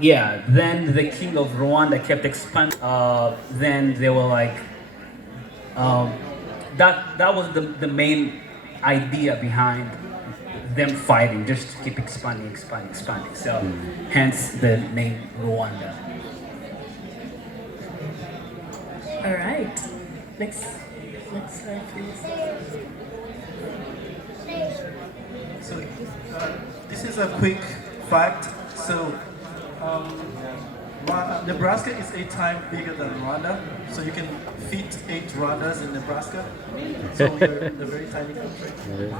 yeah, then the king of Rwanda kept expanding. Then they were like, um, that was the main idea behind them fighting, just to keep expanding. So, hence the name Rwanda. All right. Next, next slide, please. So this is a quick fact. So um, Nebraska is 8 times bigger than Rwanda. So you can fit 8 Rwandas in Nebraska. So we're a very tiny country.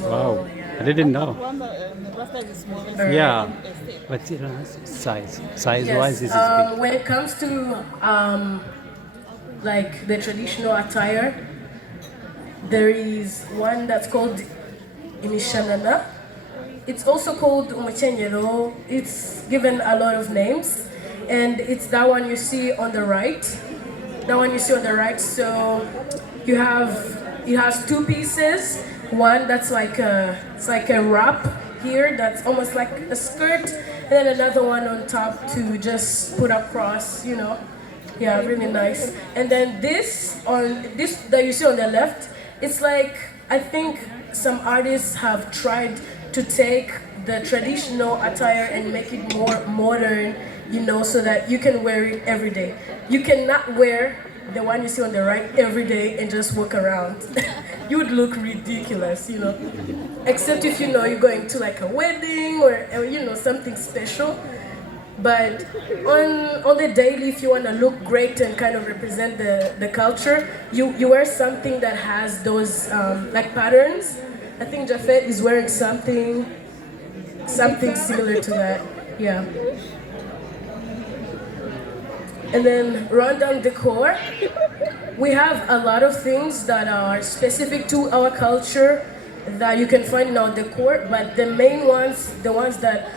Wow, Yeah. I didn't know. Nebraska is small. Yeah, but you know, size wise, Yes. this is big. When it comes to like the traditional attire, there is one that's called imishanana. It's also called umukenyero. It's given a lot of names, and it's that one you see on the right. That one you see on the right. So you have it has two pieces. One that's like it's like a wrap here that's almost like a skirt, and then another one on top to just put across. Yeah, really nice. And then this that you see on the left, it's like I think some artists have tried to take the traditional attire and make it more modern, so that you can wear it every day. You cannot wear the one you see on the right every day and just walk around. You would look ridiculous. Except if you're going to like a wedding or something special. But on the daily, if you want to look great and kind of represent the culture, you wear something that has those like patterns. I think Jafet is wearing something similar to that. Yeah. And then rundown decor. We have a lot of things that are specific to our culture that you can find in our decor, but the main ones, the ones that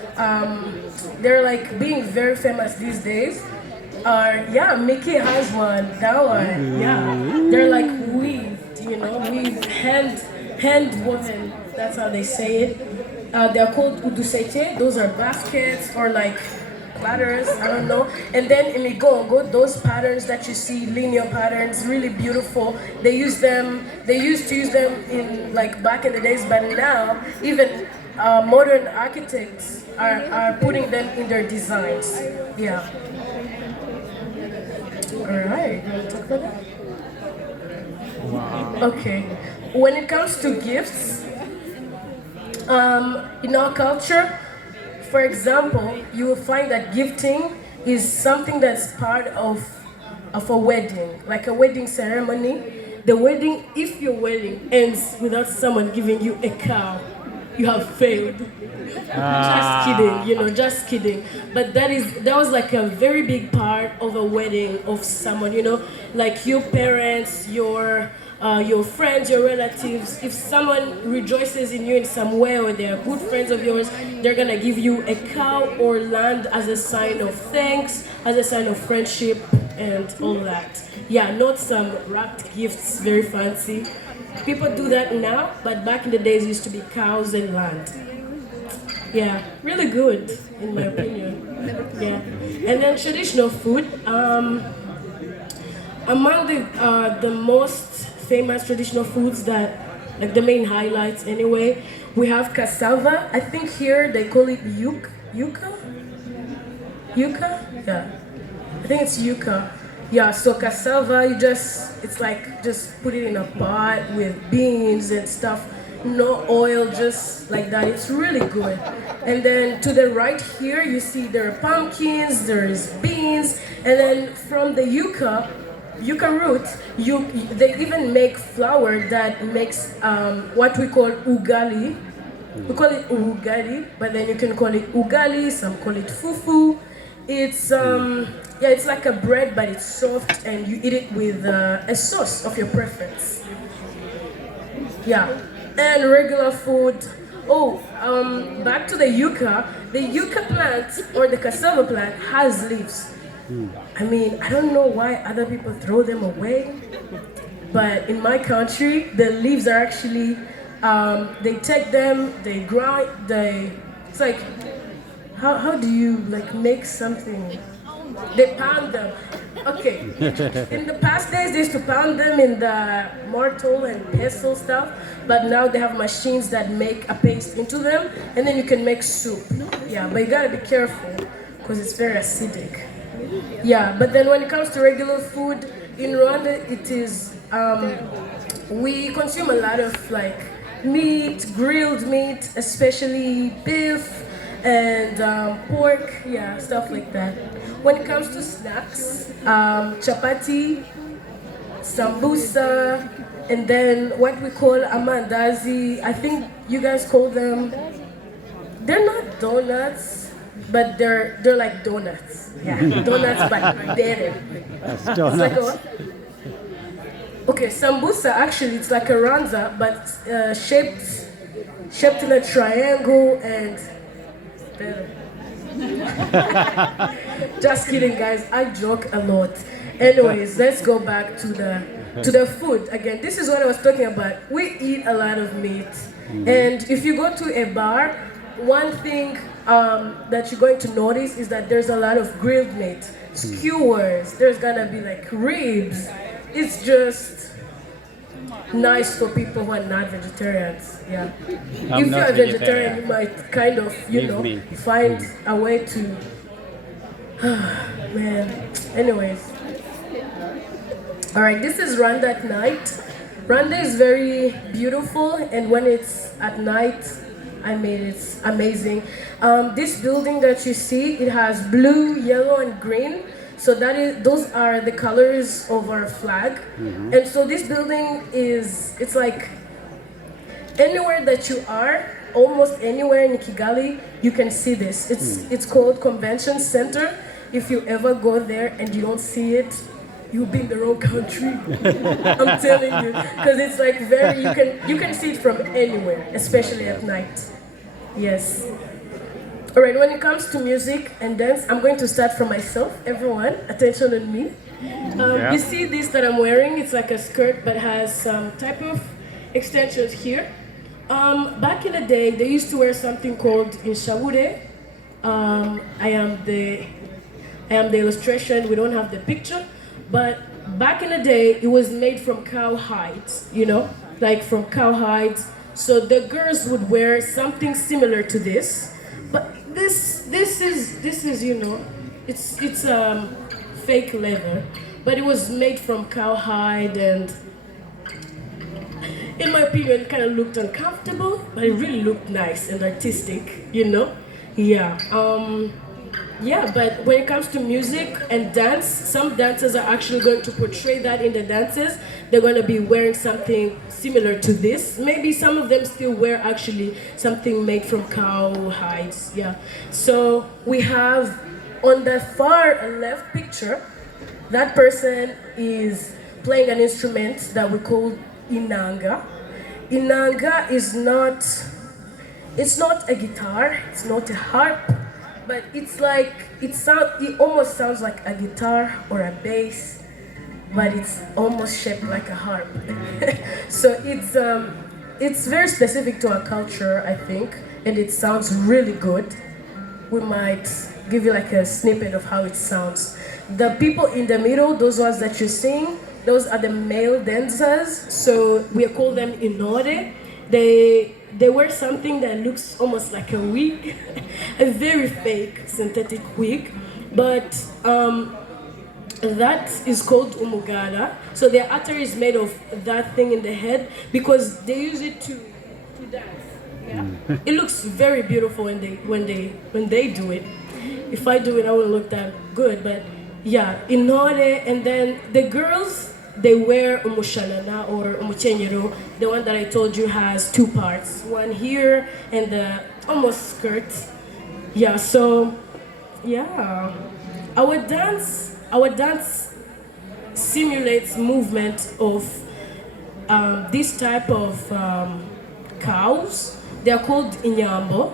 they're like being very famous these days, are Mickey has one, that one, yeah. They're like weaved hand woven. That's how they say it. They're called uduseke. Those are baskets or like platters, I don't know. And then in Migongo, those patterns that you see, linear patterns, really beautiful. They used to use them in like back in the days, but now even modern architects are putting them in their designs. Yeah. All right, you want to talk about that? Okay. When it comes to gifts, in our culture, for example, you will find that gifting is something that's part of a wedding, like a wedding ceremony. If your wedding ends without someone giving you a cow, you have failed. Just kidding, just kidding. But that was like a very big part of a wedding of someone, like your parents, your friends, your relatives. If someone rejoices in you in some way or they're good friends of yours, they're gonna give you a cow or land as a sign of thanks, as a sign of friendship and all that. Yeah, not some wrapped gifts, very fancy. People do that now, but back in the days it used to be cows and land. Yeah, really good in my opinion. Yeah, and then traditional food. Among the most famous traditional foods that, like the main highlights anyway, we have cassava. I think here they call it yuca? Yuca? Yeah. I think it's yuca. Yeah, so cassava, it's like just put it in a pot with beans and stuff. No oil, just like that. It's really good. And then to the right here, you see there are pumpkins, there's beans, and then from the yuca root, they even make flour that makes what we call ugali. We call it ugali, but then you can call it ugali. Some call it fufu. It's like a bread, but it's soft, and you eat it with a sauce of your preference. Yeah, and regular food. Oh, back to the yuca. The yuca plant or the cassava plant has leaves. I mean, I don't know why other people throw them away, but in my country, the leaves are actually, they take them, they grind, it's like how do you like make something? They pound them. Okay. In the past days, they used to pound them in the mortar and pestle stuff, but now they have machines that make a paste into them, and then you can make soup. Yeah, but you gotta be careful because it's very acidic. Yeah, but then when it comes to regular food in Rwanda, it is we consume a lot of like meat, grilled meat, especially beef and pork, yeah, stuff like that. When it comes to snacks, chapati, sambusa, and then what we call amandazi. I think you guys call them. They're not donuts, but they're like donuts. Yeah, donuts but better. That's It's like donuts. okay, sambusa actually it's like a ranza, but shaped in a triangle and better. Just kidding, guys. I joke a lot. Anyways, let's go back to the food again. This is what I was talking about. We eat a lot of meat, and if you go to a bar, one thing that you're going to notice is that there's a lot of grilled meat, skewers. There's gonna be like ribs. It's just nice for people who are not vegetarians. Yeah. I'm If you're not a vegetarian, vegetarian. you might kind of, Leave me. find a way to. Man. Anyways. All right, this is Rwanda at night. Rwanda is very beautiful, and when it's at night, I mean, it's amazing. This building that you see, it has blue, yellow, and green. So those are the colors of our flag. And so this building it's like anywhere that you are, almost anywhere in Kigali, you can see this. It's called Convention Center. If you ever go there and you don't see it, you'll be in the wrong country. I'm telling you, because it's like you can see it from anywhere, especially at night. Yes. All right, when it comes to music and dance, I'm going to start from myself. Everyone, attention on me. You see this that I'm wearing? It's like a skirt, but has some type of extensions here. Back in the day, they used to wear something called inshabure. I am the illustration. We don't have the picture, but back in the day, it was made from cow hides. Like from cow hides. So the girls would wear something similar to this, but this is it's fake leather, but it was made from cowhide, and in my opinion it kind of looked uncomfortable, but it really looked nice and artistic. Yeah, but when it comes to music and dance, some dancers are actually going to portray that in the dances. They're going to be wearing something similar to this. Maybe some of them still wear actually something made from cow hides. Yeah. So we have on the far left picture, that person is playing an instrument that we call inanga. Inanga it's not a guitar, it's not a harp, but it's like it almost sounds like a guitar or a bass, but it's almost shaped like a harp. So it's very specific to our culture, I think, and it sounds really good. We might give you like a snippet of how it sounds. The people in the middle, those ones that you're seeing, those are the male dancers. So we call them inore. They wear something that looks almost like a wig, a very fake synthetic wig, but that is called umugara. So their attire is made of that thing in the head because they use it to dance. Yeah? It looks very beautiful when they do it. If I do it, I won't look that good, but yeah, inore. And then the girls, they wear umushanana or umukenyero. The one that I told you has two parts, one here and the almost skirt. Yeah, so yeah, our dance simulates movement of this type of cows. They are called inyambo.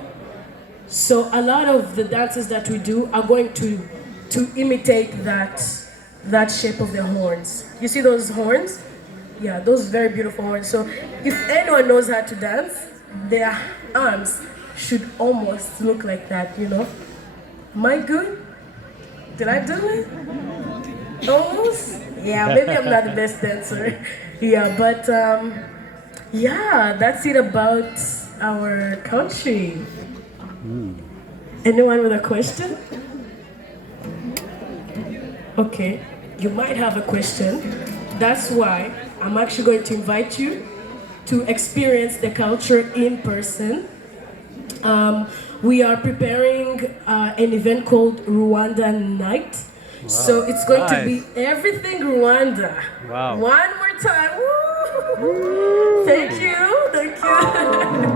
So a lot of the dances that we do are going to imitate that shape of the horns. You see those horns? Yeah, those very beautiful horns. So if anyone knows how to dance, their arms should almost look like that, Am I good? Did I do it? Almost? Yeah, maybe I'm not the best dancer. Yeah, but yeah, that's it about our country. Anyone with a question? Okay, you might have a question. That's why I'm actually going to invite you to experience the culture in person. We are preparing an event called Rwanda Night. So it's going to be everything Rwanda. Wow. One more time. Woo! Thank you. Thank you.